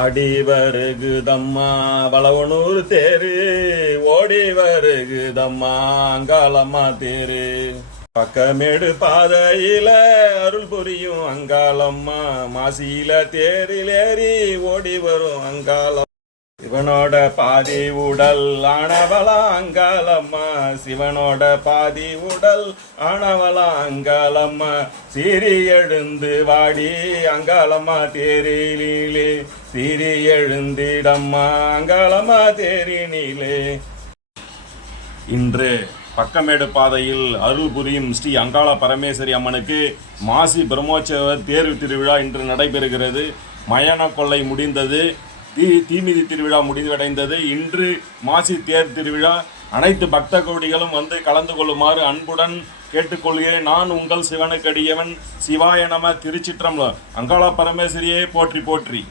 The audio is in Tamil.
ஆடி வருகுதம்மா வளவனூர் தேரு, ஓடி வருகுதம்மா அங்காளம்மா தேரு. பக்கமேடு பாதையில அருள் புரியும் அங்காளம்மா, மாசியில தேரில் ஏறி ஓடி வரும் அங்காளம். சிவனோட பாதி உடல் ஆனவளா அங்காளம்மா, சிவனோட பாதி உடல் ஆனவளா அங்காளம்மா. சீறி எழுந்து வாடி அங்காளம்மா தேரிலே, சீறி எழுந்திடம்மா அங்காளம்மா தேரினிலே. இன்று பக்கமேடு பாதையில் அருள் புரியும் ஸ்ரீ அங்காள பரமேஸ்வரி அம்மனுக்கு மாசி பிரம்மோற்சவ தேர் திருவிழா இன்று நடைபெறுகிறது. மயான கொள்ளை முடிந்தது, தீமிதி திருவிழா முடிவடைந்தது. இன்று மாசி தேர் திருவிழா. அனைத்து பக்த கோடிகளும் வந்து கலந்து கொள்ளுமாறு அன்புடன் கேட்டுக்கொள்கிறேன். நான் உங்கள் சிவனுக்கடியவன். சிவாய நம. திருச்சிற்றம்பலம். அங்காள பரமேஸ்வரியே போற்றி போற்றி.